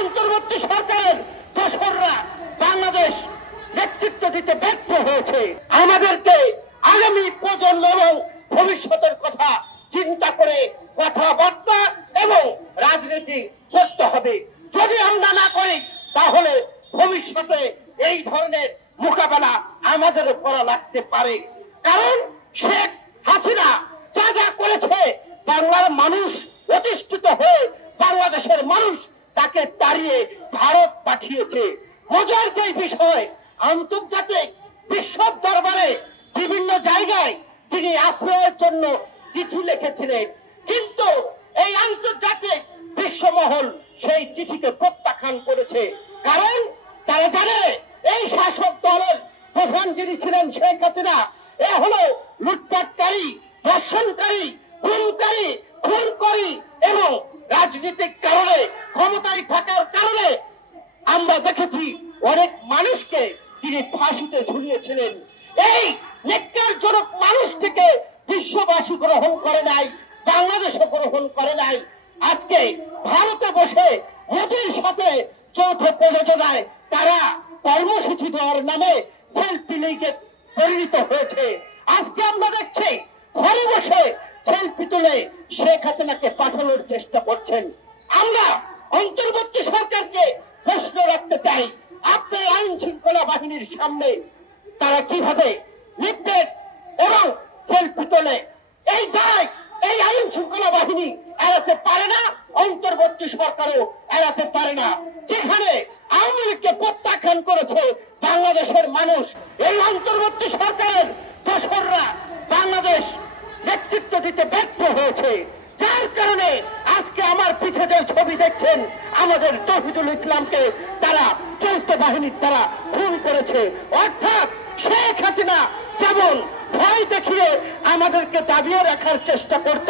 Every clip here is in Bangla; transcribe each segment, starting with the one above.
অন্তর্বর্তী সরকারের দোসররা বাংলাদেশ নেতৃত্ব দিতে ব্যর্থ হয়েছে। আমাদেরকে আগামী প্রজন্ম এবং ভবিষ্যতের কথা চিন্তা করে কথাবার্তা এবং রাজনীতি করতে হবে। যদি আমরা না করি তাহলে ভবিষ্যতে এই ধরনের মোকাবেলা আমাদেরও করা লাগতে পারে। কারণ শেখ হাসিনা যা যা করেছে বাংলার মানুষ অতিষ্ঠিত হয়ে বাংলাদেশের মানুষ তাকে তাড়িয়ে ভারত পাঠিয়েছে। মজার যে বিষয়, আন্তর্জাতিক বিশ্ব দরবারে বিভিন্ন জায়গায় তিনি আশ্রয়ের জন্য চিঠি লিখেছিলেন, কিন্তু এই আন্তর্জাতিক বিশ্বমহল সেই চিঠিকে প্রত্যাখ্যান করেছে। কারণ তারা জানে এই শাসক দলের প্রধান যিনি ছিলেন শেখ হাসিনা, এ হলো লুটপাটকারী, ধর্ষণকারী, খুনকারী, খুনকারী এবং রাজনৈতিক কারণে ক্ষমতায় থাকার কারণে আমরা দেখেছি অনেক মানুষকে তিনি ফাঁসিতে ঝুলিয়েছিলেন। এই ন্যাক্কারজনক মানুষটিকে বিশ্ববাসী গ্রহণ করে নাই, বাংলাদেশে গ্রহণ করে নাই। আজকে ভারতে বসে মোদির সাথে যৌথ প্রযোজনায় তারা কর্মসূচি দেওয়ার নামে সেলফি লিগে পরিণত হয়েছে। আজকে আমরা দেখছি ঘরে বসে সেলফি তুলে শেখ হাসিনাকে পাঠানোর চেষ্টা করছেন। আমরা অন্তর্বর্তী সরকারকে প্রশ্ন রাখতে চাই, আপনার আইন শৃঙ্খলা বাহিনীর সামনে তারা কিভাবে লিফলেট এবং সেলফি তোলে? এই দায় এই আইন শৃঙ্খলা বাহিনী এড়াতে পারে না, অন্তর্বর্তী সরকারও এড়াতে পারে না। যেখানে আওয়ামী লীগকে প্রত্যাখ্যান করেছে বাংলাদেশের মানুষ, এই অন্তর্বর্তী সরকারের দোসররা বাংলাদেশ নেতৃত্ব দিতে ব্যর্থ হয়েছে। যার কারণে আজকে আমার পিছে যে ছবি দেখছেন, আমাদের তৌহিদুল ইসলামকে তারা যৌথ বাহিনীর দ্বারা খুন করেছে। অর্থাৎ শেখ হাসিনা যেমন ভয় দেখিয়ে আমাদেরকে দাবিয়ে রাখার চেষ্টা করত,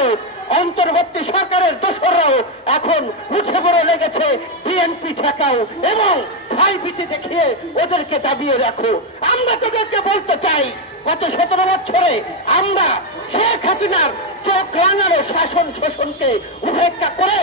অন্তর্বর্তী সরকারের দোসররাও এখন উঠে পড়ে লেগেছে বিএনপি ঠেকাও এবং ভয়ভীতি দেখিয়ে ওদেরকে দাবিয়ে রাখো। আমরা তাদেরকে বলতে চাই, গত 17 বছরে আমরা শেখ হাসিনার চোখ রাঙানো শাসন শোষণকে উপেক্ষা করে